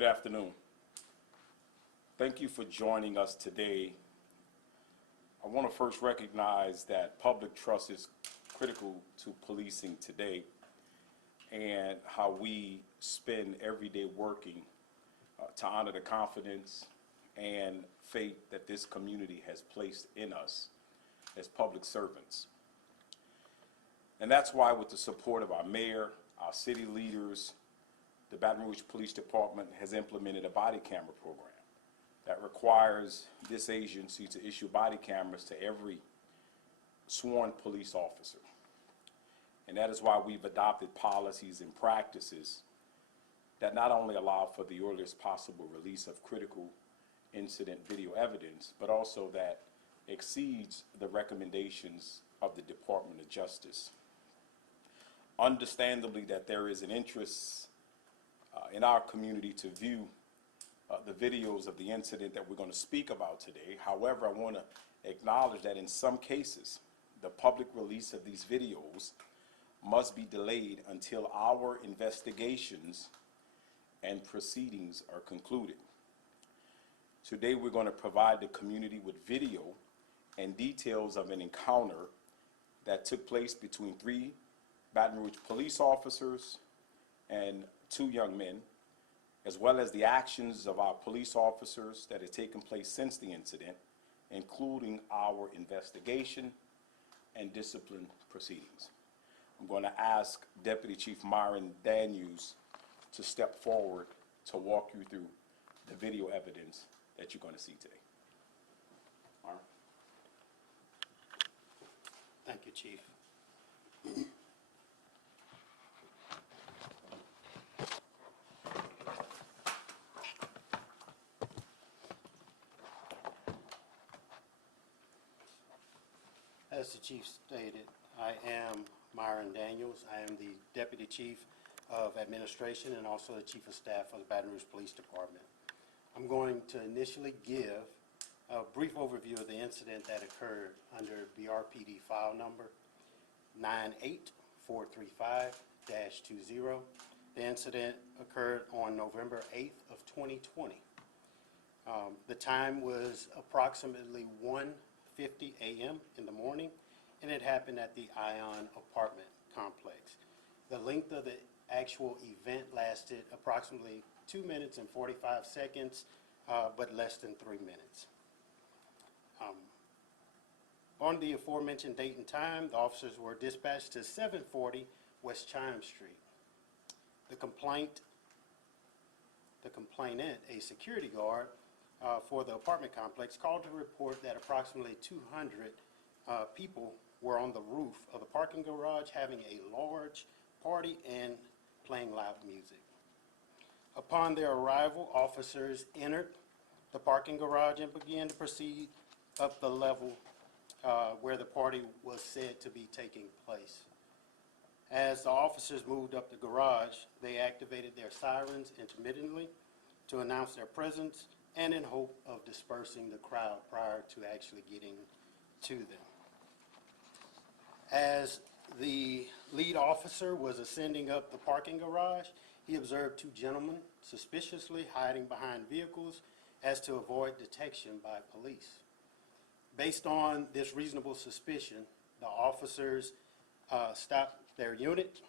Good afternoon. Thank you for joining us today. I want to first recognize that public trust is critical to policing today and how we spend every day working to honor the confidence and faith that this community has placed in us as public servants. And that's why, with the support of our mayor, our city leaders, the Baton Rouge Police Department has implemented a body camera program that requires this agency to issue body cameras to every sworn police officer. And that is why we've adopted policies and practices that not only allow for the earliest possible release of critical incident video evidence, but also that exceeds the recommendations of the Department of Justice. Understandably, that there is an interest in our community to view the videos of the incident that we're going to speak about today. However, I want to acknowledge that in some cases, the public release of these videos must be delayed until our investigations and proceedings are concluded. Today, we're going to provide the community with video and details of an encounter that took place between 3 Baton Rouge police officers and 2 young men, as well as the actions of our police officers that have taken place since the incident, including our investigation and discipline proceedings. I'm going to ask Deputy Chief Myron Daniels to step forward to walk you through the video evidence that you're going to see today. Myron. Thank you, Chief. As the Chief stated, I am Myron Daniels. I am the Deputy Chief of Administration and also the Chief of Staff of the Baton Rouge Police Department. I'm going to initially give a brief overview of the incident that occurred under BRPD file number 98435-20. The incident occurred on November 8th of 2020. The time was approximately 1:50 a.m. in the morning, and it happened at the Ion apartment complex. The length of the actual event lasted approximately 2 minutes and 45 seconds, but less than 3 minutes. On the aforementioned date and time, the officers were dispatched to 740 West Chime Street. The complainant, a security guard for the apartment complex, called to report that approximately 200 people were on the roof of the parking garage having a large party and playing loud music. Upon their arrival, officers entered the parking garage and began to proceed up the level where the party was said to be taking place. As the officers moved up the garage, they activated their sirens intermittently to announce their presence and in hope of dispersing the crowd prior to actually getting to them. As the lead officer was ascending up the parking garage, he observed 2 gentlemen suspiciously hiding behind vehicles as to avoid detection by police. Based on this reasonable suspicion, the officers stopped their unit,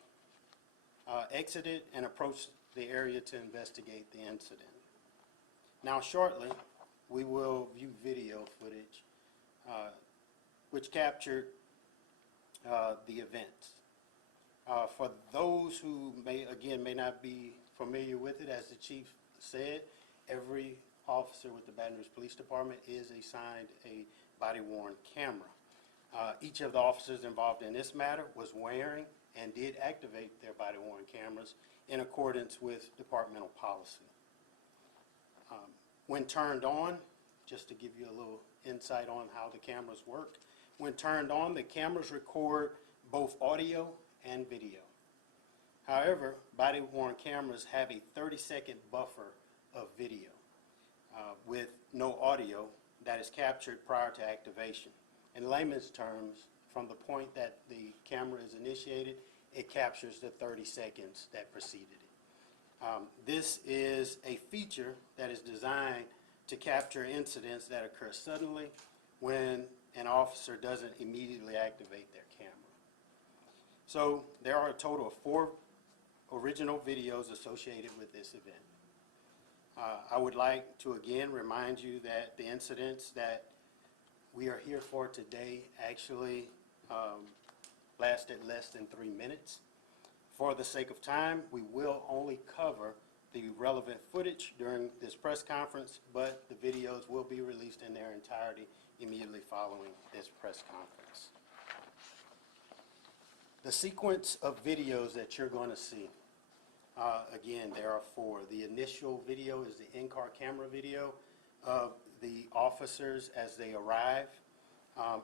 exited, and approached the area to investigate the incident. Now shortly, we will view video footage which captured the events. For those who may not be familiar with it, as the Chief said, every officer with the Baton Rouge Police Department is assigned a body-worn camera. Each of the officers involved in this matter was wearing and did activate their body-worn cameras in accordance with departmental policy. When turned on, just to give you a little insight on how the cameras work, when turned on, the cameras record both audio and video. However, body-worn cameras have a 30-second buffer of video with no audio that is captured prior to activation. In layman's terms, from the point that the camera is initiated, it captures the 30 seconds that preceded it. This is a feature that is designed to capture incidents that occur suddenly when an officer doesn't immediately activate their camera. So there are a total of 4 original videos associated with this event. I would like to again remind you that the incidents that we are here for today actually lasted less than 3 minutes. For the sake of time, we will only cover the relevant footage during this press conference, but the videos will be released in their entirety immediately following this press conference. The sequence of videos that you're going to see, again, there are 4. The initial video is the in-car camera video of the officers as they arrive.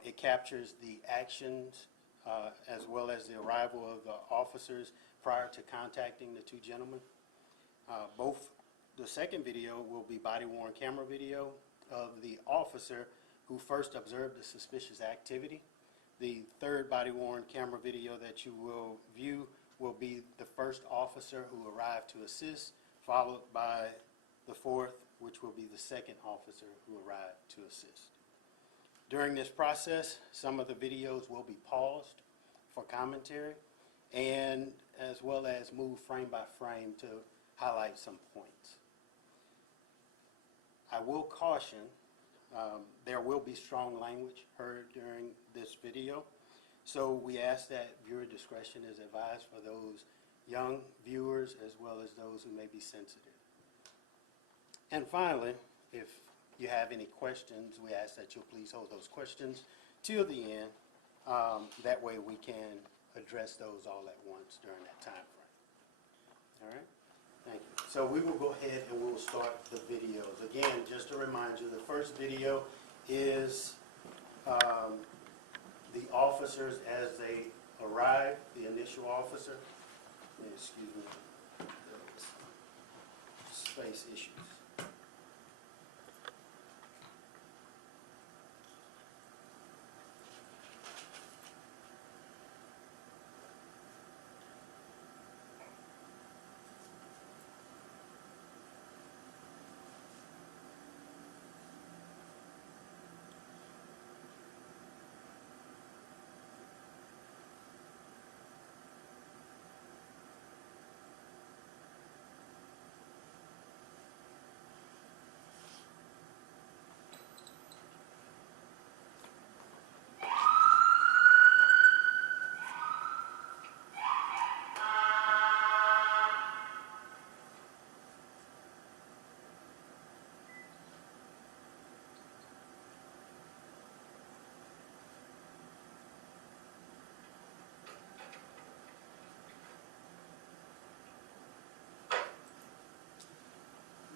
It captures the actions as well as the arrival of the officers prior to contacting the 2 gentlemen. The second video will be body-worn camera video of the officer who first observed the suspicious activity. The third body-worn camera video that you will view will be the first officer who arrived to assist, followed by the fourth, which will be the second officer who arrived to assist. During this process, some of the videos will be paused for commentary and as well as move frame by frame to highlight some points. I will caution, there will be strong language heard during this video, so we ask that viewer discretion is advised for those young viewers as well as those who may be sensitive. And finally, if you have any questions, we ask that you please hold those questions till the end. That way we can address those all at once during that time frame. All right? Thank you. So we will go ahead and we will start the videos. Again, just to remind you, the first video is the officers as they arrive, the initial officer. Excuse me, space issues.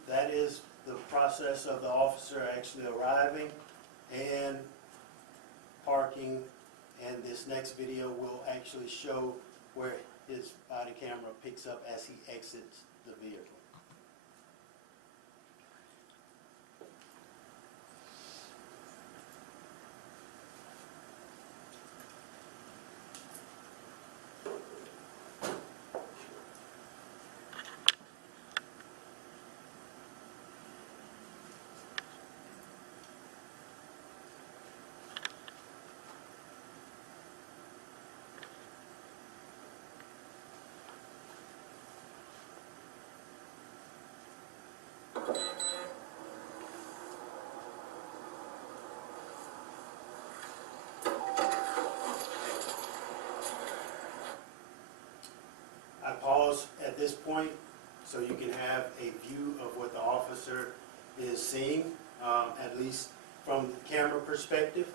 That is the process of the officer actually arriving and parking, and this next video will actually show where his body camera picks up as he exits the vehicle. I pause at this point so you can have a view of what the officer is seeing, at least from the camera perspective.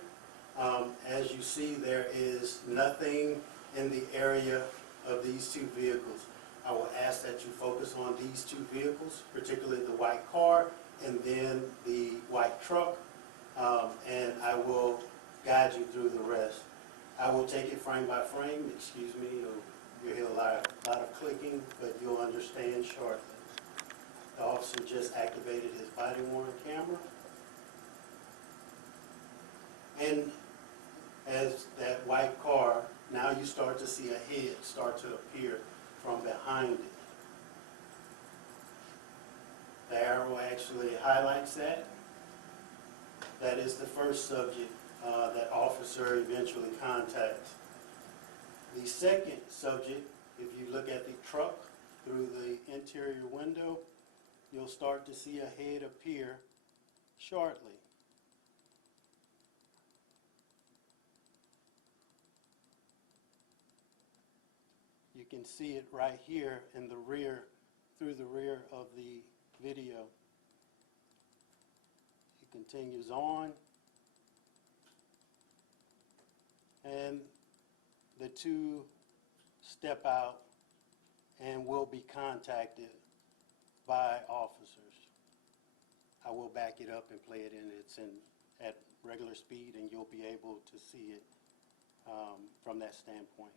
As you see, there is nothing in the area of these 2 vehicles. I will ask that you focus on these 2 vehicles, particularly the white car and then the white truck, and I will guide you through the rest. I will take it frame by frame. Excuse me, you'll hear a lot of clicking, but you'll understand shortly. The officer just activated his body-worn camera, and as that white car, now you start to see a head start to appear from behind it. The arrow actually highlights that. That is the first subject that officer eventually contacts. The second subject, if you look at the truck through the interior window, you'll start to see a head appear shortly. You can see it right here in the rear, through the rear of the video. It continues on, and the two step out and will be contacted by officers. I will back it up and play it in. It's at regular speed, and you'll be able to see it from that standpoint.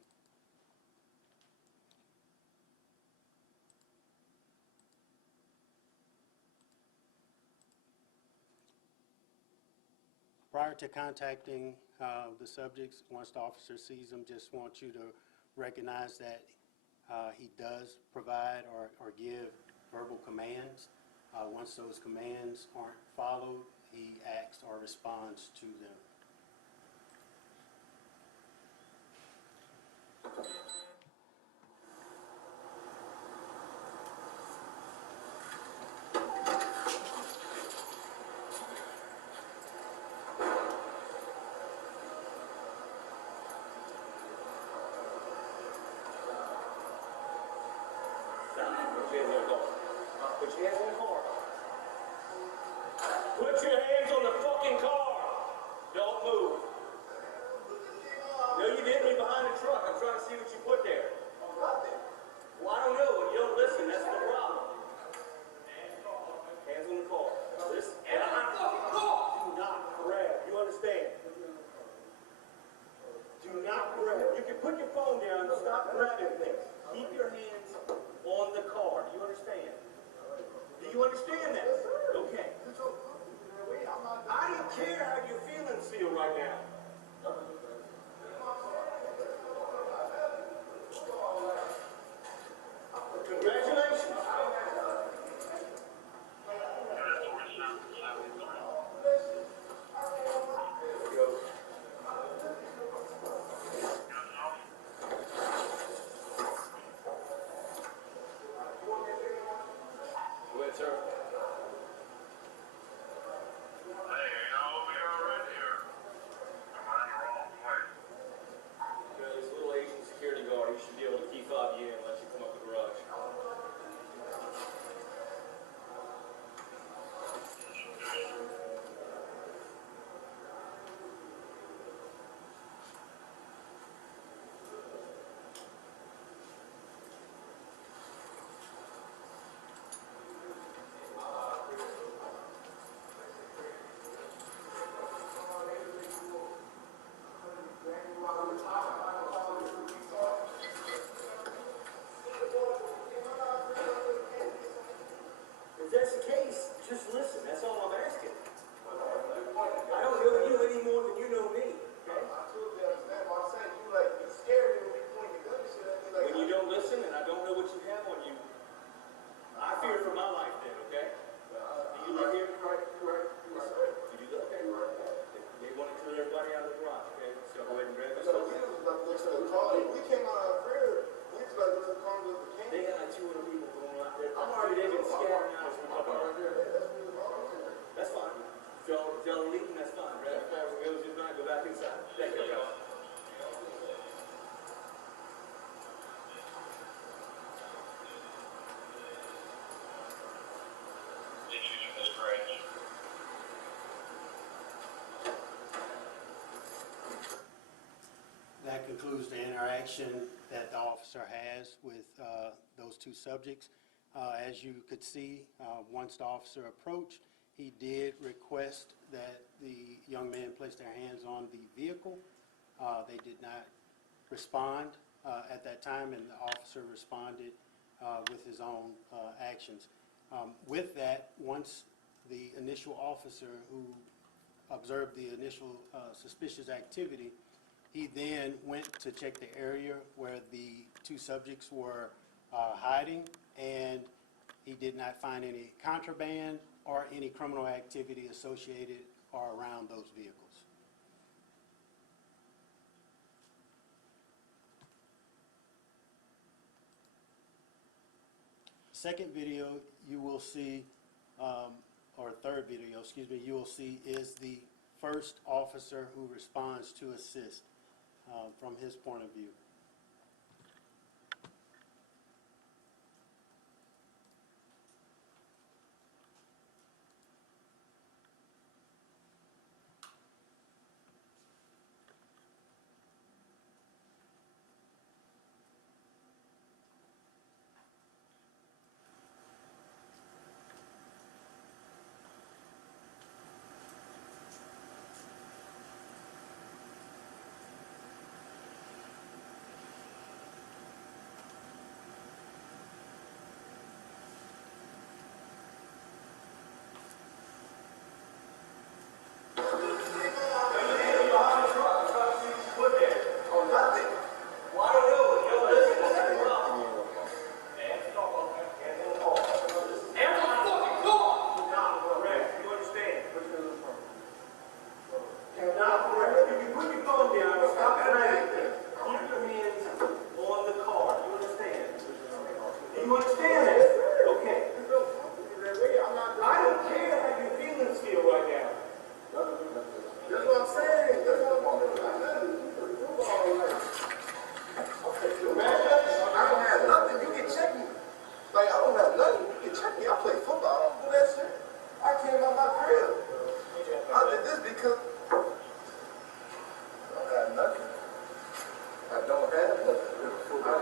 Prior to contacting the subjects, once the officer sees them, just want you to recognize that he does provide or give verbal commands. Once those commands aren't followed, he acts or responds to them. Put your hands on the car. Put your hands on the fucking car. Don't move. No, you didn't. You're behind the truck. I'm trying to see what you put there. Well, I don't know. You don't listen. That's the problem. Hands on the car. Listen. Hands on the fucking car. Do not grab. You understand? Do not grab. You can put your phone down and stop grabbing things. Keep your hands on the car. Do you understand? Do you understand that? Okay. I don't care how your feelings feel right now. Congratulations. Go ahead, sir. This little Asian security guard, he should be able to key fob you in and let you come up the garage. If that's the case, just listen. That's all I'm asking. I don't know you any more than you know me. Okay? When you don't listen and I don't know what you have on you, I fear for my life then, okay? Do you live here? You do that? Okay. They want to clear everybody out of the garage, okay? So go ahead and grab this. They got like 200 people going out there. They've been scattering out as we come out. That's fine. If y'all are leaving, that's fine. Right? If it goes, if not, go back inside. Thank you, guys. That concludes the interaction that the officer has with those two subjects. As you could see, once the officer approached, he did request that the young man place their hands on the vehicle. They did not respond at that time, and the officer responded with his own actions. With that, once the initial officer who observed the initial suspicious activity, he then went to check the area where the two subjects were hiding, and He did not find any contraband or any criminal activity associated or around those vehicles. Second video you will see, or third video, excuse me, you will see is the first officer who responds to assist from his point of view. You understand that? Okay. I don't care how your feelings feel right now. That's what I'm saying. That's what I'm saying. I don't have nothing. You can check me. Like, I don't have nothing. You can check me. I play football. I don't do that shit. I came out my crib. I did this because I don't have nothing. I don't have nothing.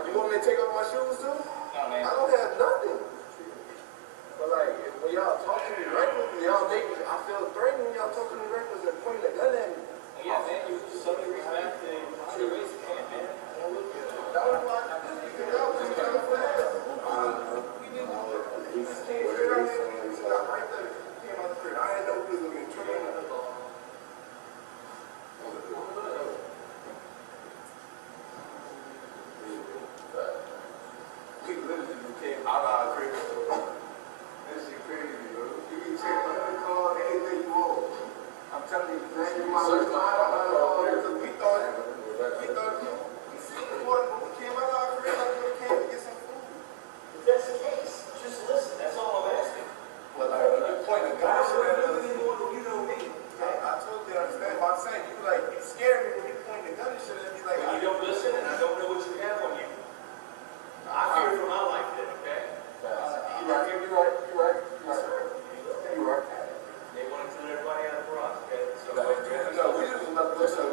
You want me to take off my shoes too? I don't have nothing. But like, when y'all talk to me reckless, y'all make me, I feel threatened when y'all talk to me reckless and point a gun at me. Yeah, man, you somebody respect and you raise your hand, man. That was why y'all was trying to play that. We didn't know it. He just came straight out here. He got right there. He came out the crib. I didn't know he was going to get trained. We literally came out of our crib. That shit crazy, bro. You can check my car, anything you want. I'm telling you, man, you might search my car. We thought we seen the water, but we came out of our crib like we came to get some food. If that's the case, just listen. That's all I'm asking. Well, like, when you point a gun, You know me. I totally understand. But I'm saying, you like, you scare me when you point the gun and shit at me like, When you don't listen and I don't know what you have on you. I fear for my life then, okay? You're right. They want to kill everybody out of the garage, okay? So, No, we just listen.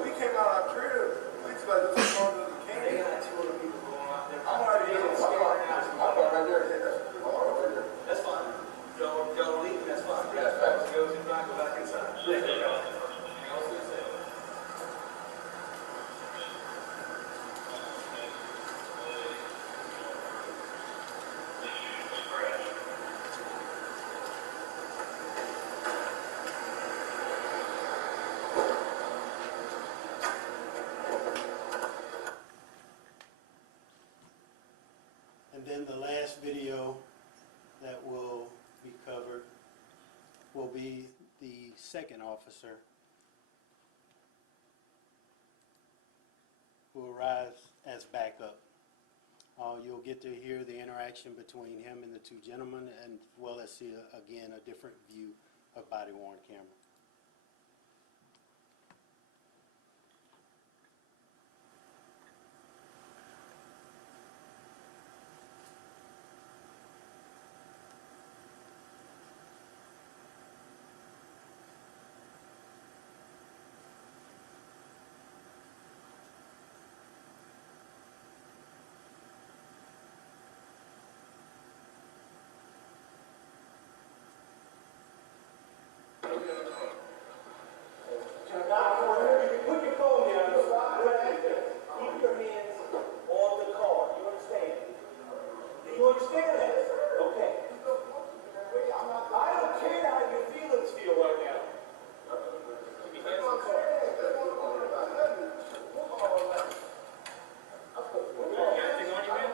We came out our crib. We just like this as long as we they came. got 2 other people going out there. I'm already in the scared now. right there. That's fine. Y'all leave, that's fine. Yeah, that's fine. Go to the back, go back inside. Hang on, I was gonna say. And then the last video that will be covered will be the second officer who arrives as backup. You'll get to hear the interaction between him and the 2 gentlemen, and as well as see, again, a different view of body-worn camera. Put your phone down. Keep your hands on the car. You understand? Do you understand that? Okay. I don't care how your feelings feel right now. Keep your hands on the car. You got anything on you, man?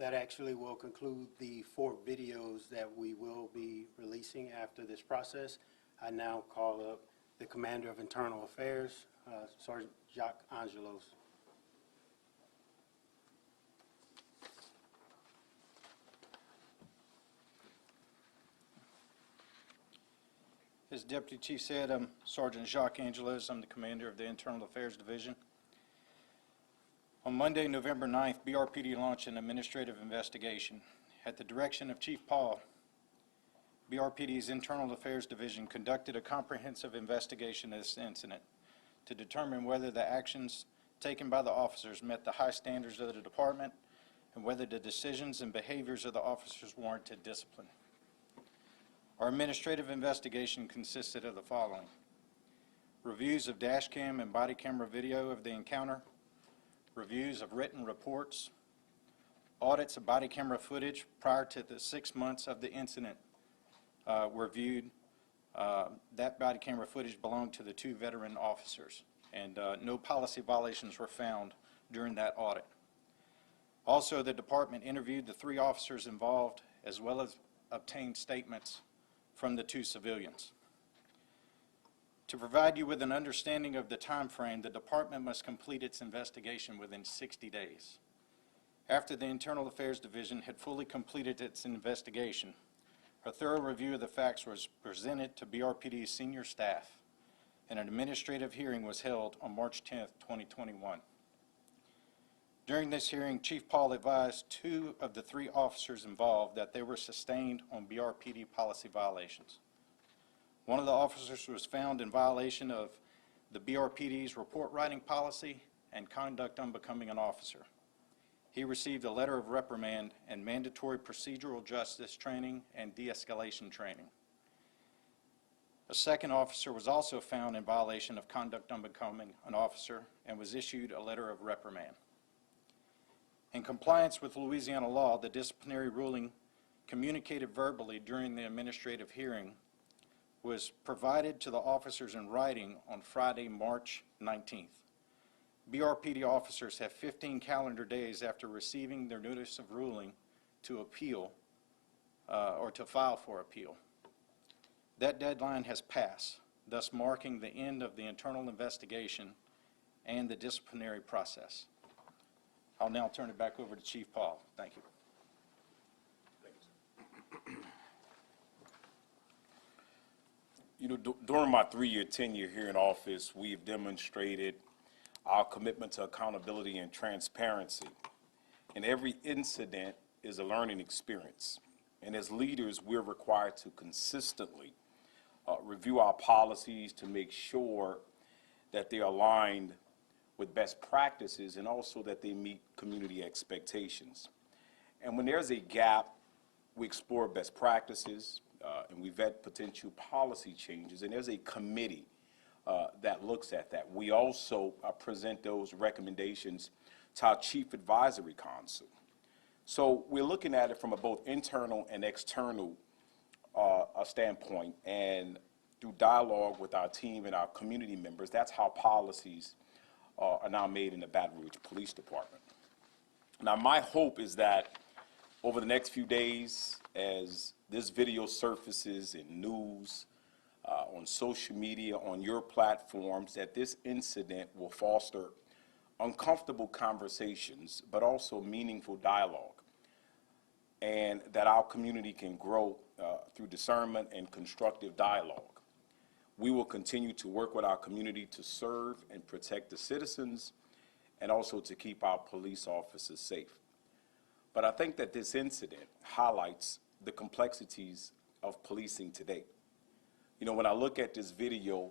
That actually will conclude the 4 videos that we will be releasing after this process. I now call up the Commander of Internal Affairs, Sergeant Jacques Angelos. As Deputy Chief said, I'm Sergeant Jacques Angelos. I'm the commander of the Internal Affairs Division. On Monday, November 9th, BRPD launched an administrative investigation. At the direction of Chief Paul, BRPD's Internal Affairs Division conducted a comprehensive investigation of this incident to determine whether the actions taken by the officers met the high standards of the department and whether the decisions and behaviors of the officers warranted discipline. Our administrative investigation consisted of the following: reviews of dash cam and body camera video of the encounter, reviews of written reports, audits of body camera footage prior to the 6 months of the incident were viewed. That body camera footage belonged to the 2 veteran officers, and no policy violations were found during that audit. Also, the department interviewed the 3 officers involved, as well as obtained statements from the 2 civilians. To provide you with an understanding of the time frame, the department must complete its investigation within 60 days. After the Internal Affairs Division had fully completed its investigation, a thorough review of the facts was presented to BRPD's senior staff, and an administrative hearing was held on March 10th, 2021. During this hearing, Chief Paul advised 2 of the 3 officers involved that they were sustained on BRPD policy violations. One of the officers was found in violation of the BRPD's report writing policy and conduct unbecoming an officer. He received a letter of reprimand and mandatory procedural justice training and de-escalation training. A second officer was also found in violation of conduct unbecoming an officer and was issued a letter of reprimand. In compliance with Louisiana law, the disciplinary ruling communicated verbally during the administrative hearing was provided to the officers in writing on Friday, March 19th. BRPD officers have 15 calendar days after receiving their notice of ruling to appeal or to file for appeal. That deadline has passed, thus marking the end of the internal investigation and the disciplinary process. I'll now turn it back over to Chief Paul. Thank you. You know, during my 3-year tenure here in office, we've demonstrated our commitment to accountability and transparency. And every incident is a learning experience. And as leaders, we're required to consistently review our policies to make sure that they're aligned with best practices and also that they meet community expectations. And when there's a gap, we explore best practices and we vet potential policy changes, and there's a committee that looks at that. We also present those recommendations to our Chief Advisory Council. So we're looking at it from a both internal and external a standpoint and through dialogue with our team and our community members, that's how policies are now made in the Baton Rouge Police Department. Now, my hope is that over the next few days, as this video surfaces in news, on social media, on your platforms, that this incident will foster uncomfortable conversations, but also meaningful dialogue, and that our community can grow through discernment and constructive dialogue. We will continue to work with our community to serve and protect the citizens and also to keep our police officers safe. But I think that this incident highlights the complexities of policing today. You know, when I look at this video,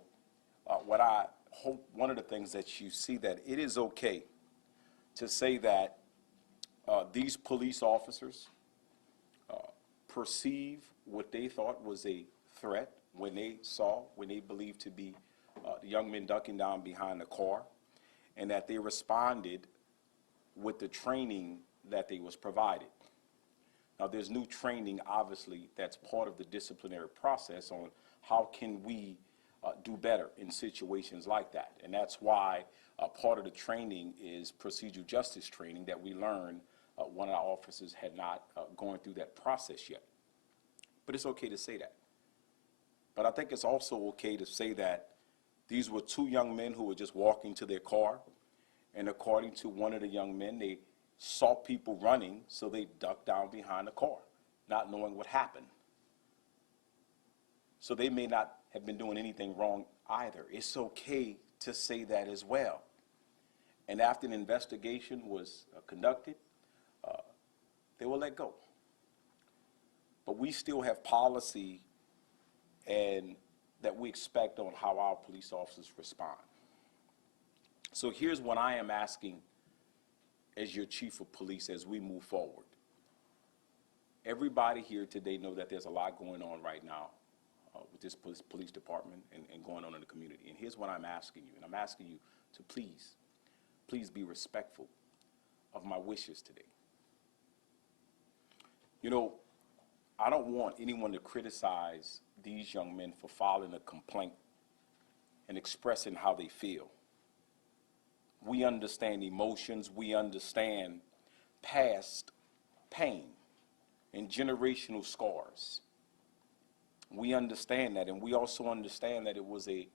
what I hope, one of the things that you see, that it is okay to say that these police officers perceive what they thought was a threat when they believed to be the young men ducking down behind the car, and that they responded with the training that they was provided. Now, there's new training, obviously, that's part of the disciplinary process on how can we do better in situations like that. And that's why part of the training is procedural justice training that we learned one of our officers had not gone through that process yet. But it's okay to say that. But I think it's also okay to say that these were two young men who were just walking to their car, and according to one of the young men, they saw people running, so they ducked down behind the car, not knowing what happened. So they may not have been doing anything wrong either. It's okay to say that as well. And after an investigation was conducted, they were let go. But we still have policy and that we expect on how our police officers respond. So here's what I am asking as your chief of police as we move forward. Everybody here today know that there's a lot going on right now with this police department and going on in the community. And here's what I'm asking you. And I'm asking you to please be respectful of my wishes today. You know, I don't want anyone to criticize these young men for filing a complaint and expressing how they feel. We understand emotions, we understand past pain and generational scars. We understand that, and we also understand that it was a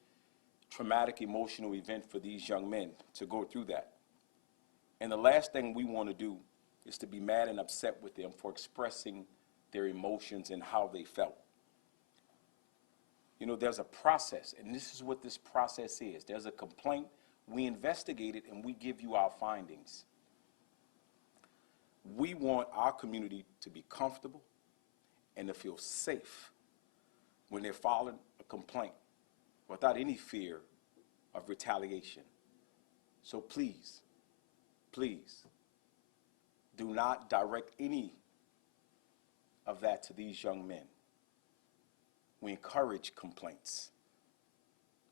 traumatic emotional event for these young men to go through that. And the last thing we want to do is to be mad and upset with them for expressing their emotions and how they felt. You know, there's a process, and this is what this process is. There's a complaint, we investigate it, and we give you our findings. We want our community to be comfortable and to feel safe when they're filing a complaint without any fear of retaliation. So please, please, do not direct any of that to these young men. We encourage complaints.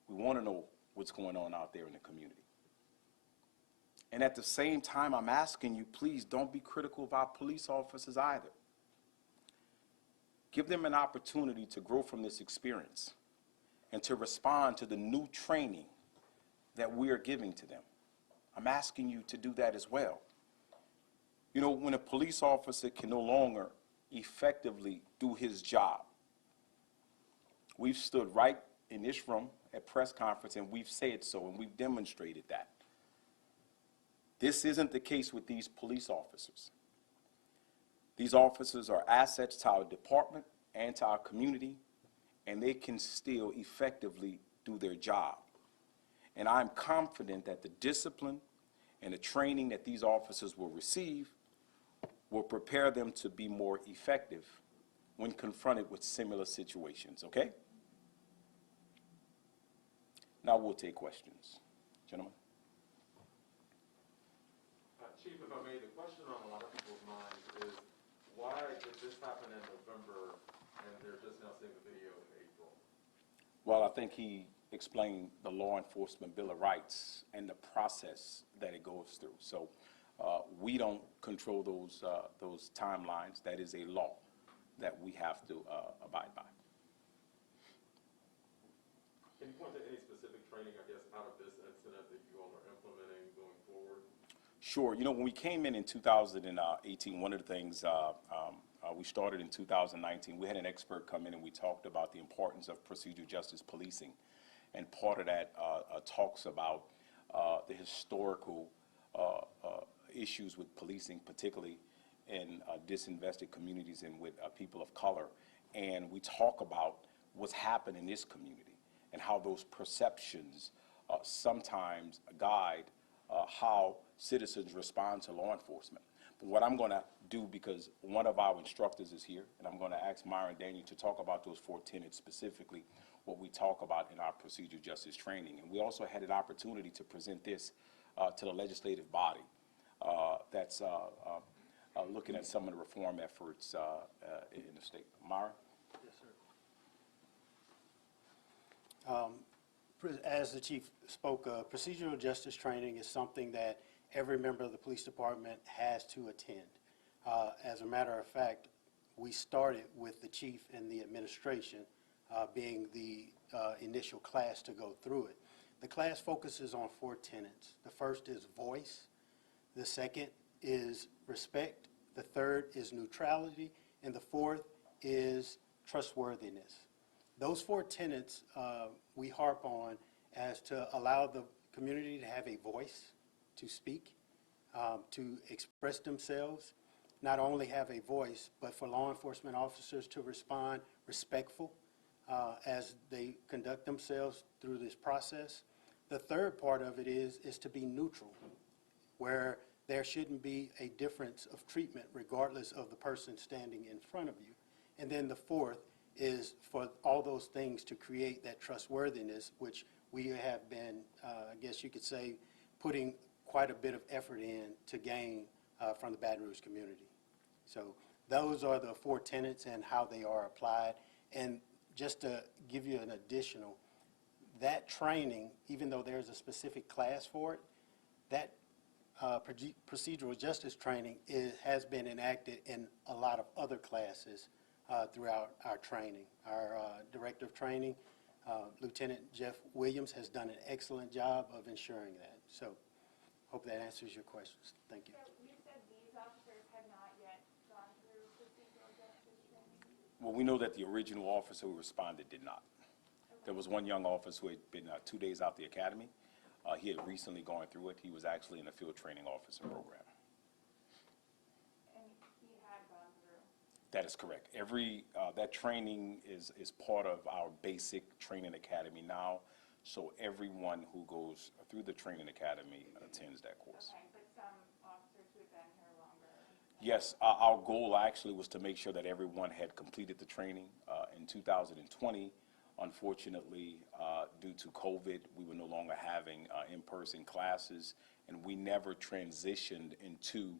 We want to know what's going on out there in the community. And at the same time, I'm asking you, please don't be critical of our police officers either. Give them an opportunity to grow from this experience and to respond to the new training that we are giving to them. I'm asking you to do that as well. You know, when a police officer can no longer effectively do his job, we've stood right in this room at press conference and we've said so, and we've demonstrated that. This isn't the case with these police officers. These officers are assets to our department and to our community, and they can still effectively do their job. And I'm confident that the discipline and the training that these officers will receive will prepare them to be more effective when confronted with similar situations, okay? Now we'll take questions. Gentlemen. Chief, if I may, the question on a lot of people's minds is, why did this happen in November and they're just now seeing the video in April? Well, I think he explained the Law Enforcement Bill of Rights and the process that it goes through. So we don't control those timelines. That is a law. that we have to abide by. Can you point to any specific training, I guess, out of this incident that you all are implementing going forward? Sure. You know, when we came in 2018, one of the things we started in 2019, we had an expert come in and we talked about the importance of procedural justice policing. And part of that talks about the historical issues with policing, particularly in disinvested communities and with people of color. And we talk about what's happened in this community and how those perceptions sometimes guide how citizens respond to law enforcement. But what I'm going to do, because one of our instructors is here, and I'm going to ask Myron Daniel to talk about those 4 tenets, specifically what we talk about in our procedural justice training. And we also had an opportunity to present this to the legislative body that's looking at some of the reform efforts in the state. Myron? Yes, sir. As the chief spoke, procedural justice training is something that every member of the police department has to attend. As a matter of fact, we started with the chief and the administration being the initial class to go through it. The class focuses on 4 tenets. The first is voice. The second is respect. The third is neutrality. And the fourth is trustworthiness. Those 4 tenets we harp on as to allow the community to have a voice, to speak, to express themselves, not only have a voice, but for law enforcement officers to respond respectful as they conduct themselves through this process. The third part of it is to be neutral, where there shouldn't be a difference of treatment regardless of the person standing in front of you. And then the fourth is for all those things to create that trustworthiness, which we have been, I guess you could say, putting quite a bit of effort in to gain from the Baton Rouge community. So those are the 4 tenets and how they are applied. And just to give you an additional, that training, even though there's a specific class for it, that procedural justice training has been enacted in a lot of other classes throughout our training. Our director of training, Lieutenant Jeff Williams, has done an excellent job of ensuring that. So hope that answers your questions. Thank you. So you said these officers had not yet gone through procedural justice training? Well, we know that the original officer who responded did not. There was one young officer who had been 2 days out the academy. He had recently gone through it. He was actually in the field training officer program. And he had gone through? That is correct. That training is part of our basic training academy now. So everyone who goes through the training academy attends that course. Okay, but some officers who have been here longer? Yes, our goal actually was to make sure that everyone had completed the training. In 2020, unfortunately, due to COVID, we were no longer having in-person classes, and we never transitioned into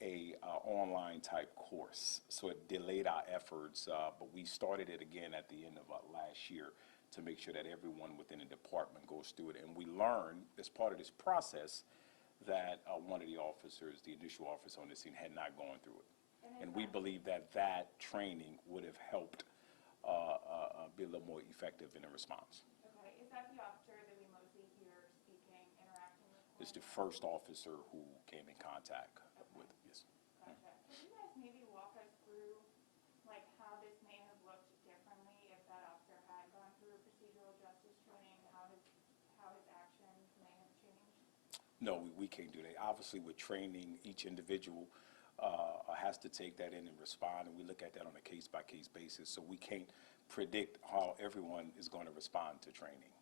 a online type course. So it delayed our efforts, but we started it again at the end of last year to make sure that everyone within the department goes through it. And we learned as part of this process that one of the officers, the initial officer on the scene, had not gone through it. And we believe that that training would have helped be a little more effective in the response. Okay, is that the officer that we mostly hear speaking, interacting with? It's the first officer who came in contact with, yes. Gotcha. Could you guys maybe walk us through, like, how this may have looked differently if that officer had gone through procedural justice training, how his actions may have changed? No, we can't do that. Obviously, with training, each individual has to take that in and respond, and we look at that on a case-by-case basis, so we can't predict how everyone is going to respond to training.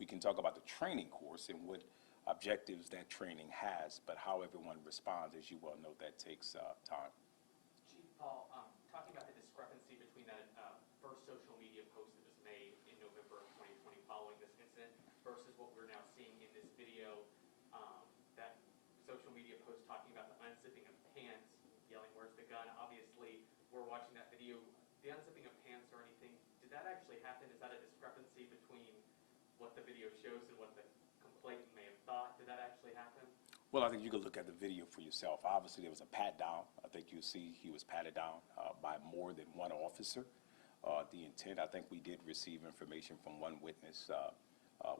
We can talk about the training course and what objectives that training has, but how everyone responds, as you well know, that takes time. Chief Paul, talking about the discrepancy between that first social media post that was made in November of 2020 following this incident versus what we're now seeing in this video, that social media post talking about the unzipping of pants, yelling, "Where's the gun?" Obviously, we're watching that video. The unzipping of pants or anything, did that actually happen? Is that a discrepancy between what the video shows and what the complainant may have thought? Did that actually happen? Well, I think you can look at the video for yourself. Obviously, there was a pat down. I think you see he was patted down by more than one officer. The intent, I think we did receive information from one witness,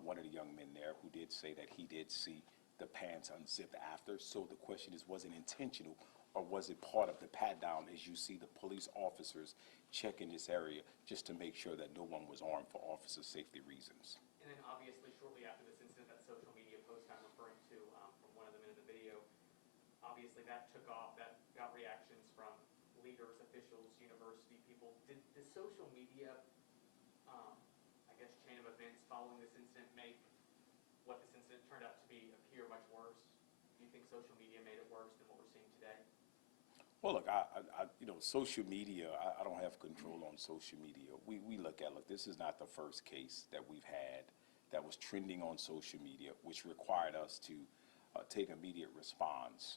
one of the young men there, who did say that he did see the pants unzipped after. So the question is, was it intentional, or was it part of the pat down as you see the police officers checking this area just to make sure that no one was armed for officer safety reasons? And then obviously shortly after this incident, that social media post I'm referring to from one of the men in the video, obviously that took off, that got reactions from leaders, officials, university people. Did the social media, I guess, chain of events following this incident make what this incident turned out to be appear much worse? Do you think social media made it worse than what we're seeing today? Well, look, social media, I don't have control on social media. We look, this is not the first case that we've had that was trending on social media, which required us to take immediate response.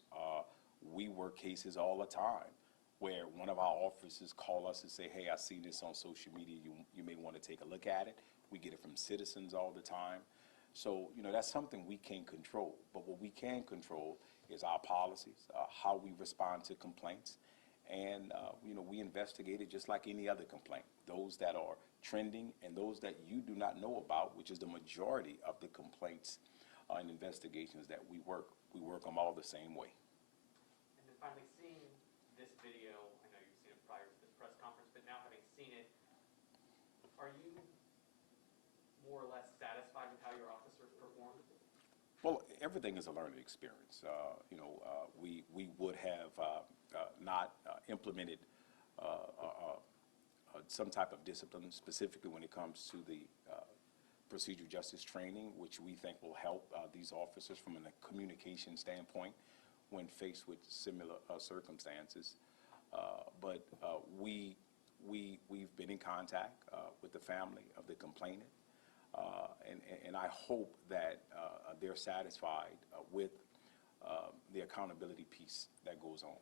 We work cases all the time where one of our officers call us and say, hey, I seen this on social media. You may want to take a look at it. We get it from citizens all the time. So, that's something we can't control. But what we can control is our policies, how we respond to complaints. And, we investigate it just like any other complaint. Those that are trending and those that you do not know about, which is the majority of the complaints and investigations that we work them all the same way. And then finally, seeing this video, I know you've seen it prior to this press conference, but now having seen it, are you more or less satisfied with how your officers performed? Well, everything is a learning experience. We would have not implemented some type of discipline, specifically when it comes to the procedural justice training, which we think will help these officers from a communication standpoint when faced with similar circumstances. But we've been in contact with the family of the complainant, and I hope that they're satisfied with the accountability piece that goes on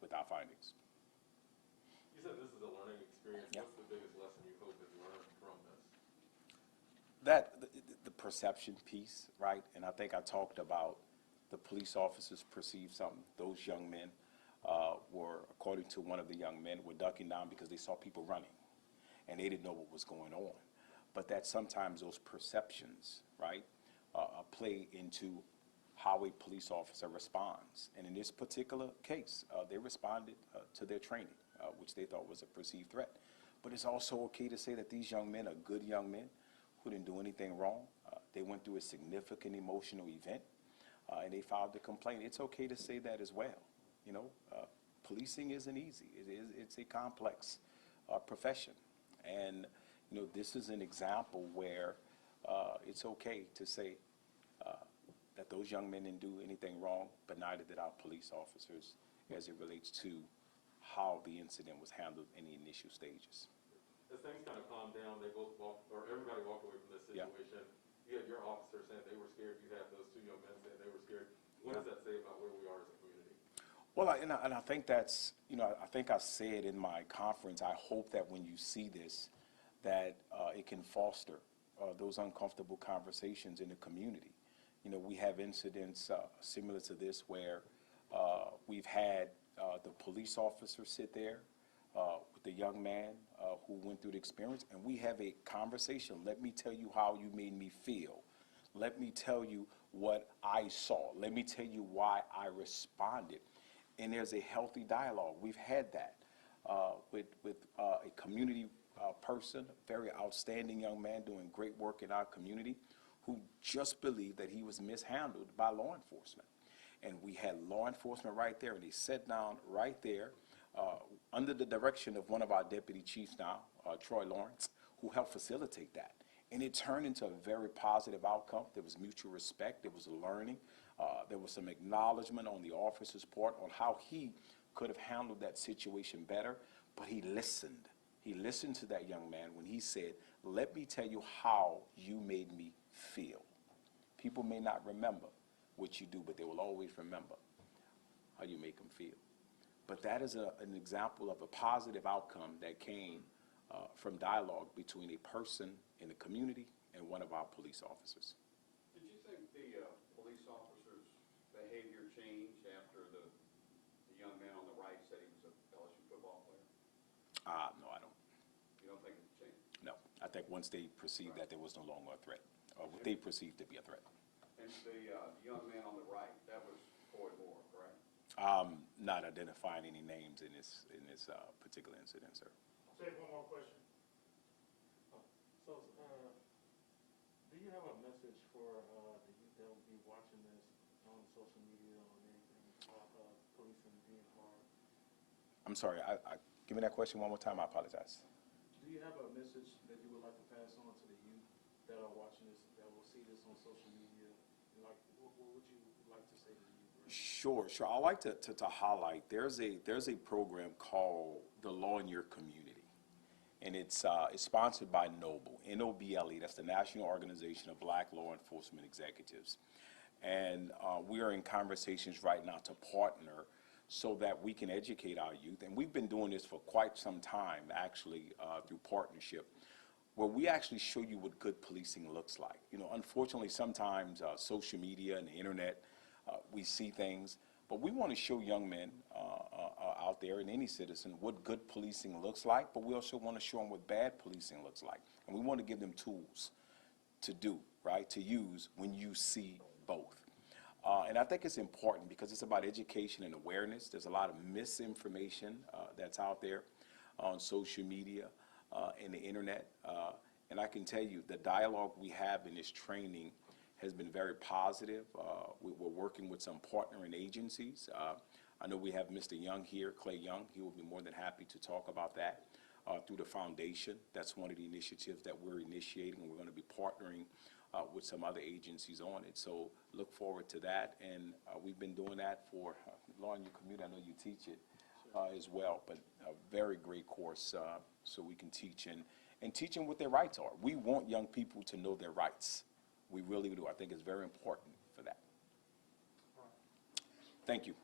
with our findings. You said this is a learning experience. Yeah. What's the biggest lesson you hope is learned from this? The perception piece, right? And I think I talked about the police officers perceived something. Those young men were, according to one of the young men, were ducking down because they saw people running, and they didn't know what was going on. But that sometimes those perceptions, right, play into how a police officer responds. And in this particular case, they responded to their training, which they thought was a perceived threat. But it's also okay to say that these young men are good young men who didn't do anything wrong. They went through a significant emotional event, and they filed a complaint. It's okay to say that as well. Policing isn't easy. It's a complex profession. And, this is an example where it's okay to say that those young men didn't do anything wrong, but neither did our police officers as it relates to how the incident was handled in the initial stages. As things kind of calmed down, everybody walked away from this Yeah. situation. You had your officer saying they were scared. You had those two young men saying they were scared. What does that say about where we are as a community? Well, I think that's, I think I said in my conference, I hope that when you see this, that it can foster those uncomfortable conversations in the community. We have incidents similar to this where we've had the police officer sit there with the young man who went through the experience, and we have a conversation. Let me tell you how you made me feel. Let me tell you what I saw. Let me tell you why I responded. And there's a healthy dialogue. We've had that with a community person, a very outstanding young man doing great work in our community, who just believed that he was mishandled by law enforcement. And we had law enforcement right there, and they sat down right there under the direction of one of our deputy chiefs now, Troy Lawrence, who helped facilitate that. And it turned into a very positive outcome. There was mutual respect. There was learning. There was some acknowledgement on the officer's part on how he could have handled that situation better. But he listened. He listened to that young man when he said, let me tell you how you made me feel. People may not remember what you do, but they will always remember how you make them feel. But that is an example of a positive outcome that came from dialogue between a person in the community and one of our police officers. Did you think the police officers' behavior change after the young man on the right said he was a LSU football player? No, I don't. You don't think it's changed? No. I think once they perceived that there was no longer a threat, or what they perceived to be a threat. And the young man on the right, that was Koy Moore, correct? Not identifying any names in this particular incident, sir. Say one more question. So, do you have a message for the youth that will be watching this on social media, on anything about policing being hard? I'm sorry, give me that question one more time, I apologize. Do you have a message that you would like to pass on to the youth that are watching this, that will see this on social media? Like, what would you like to say to the youth? Sure. I like to highlight, there's a program called The Law in Your Community. And it's sponsored by NOBLE, N-O-B-L-E, that's the National Organization of Black Law Enforcement Executives. And we are in conversations right now to partner so that we can educate our youth. And we've been doing this for quite some time, actually, through partnership, where we actually show you what good policing looks like. You know, unfortunately, sometimes social media and the internet, we see things, but we want to show young men out there and any citizen what good policing looks like, but we also want to show them what bad policing looks like. And we want to give them tools to do, right, to use when you see both. And I think it's important because it's about education and awareness. There's a lot of misinformation that's out there on social media and the internet. And I can tell you the dialogue we have in this training has been very positive. We're working with some partnering agencies. I know we have Mr. Young here, Clay Young. He will be more than happy to talk about that through the foundation. That's one of the initiatives that we're initiating, and we're going to be partnering with some other agencies on it. So look forward to that. And we've been doing that for Law in Your Community. I know you teach it as well, but a very great course so we can teach and teach them what their rights are. We want young people to know their rights. We really do. I think it's very important for that. Thank you.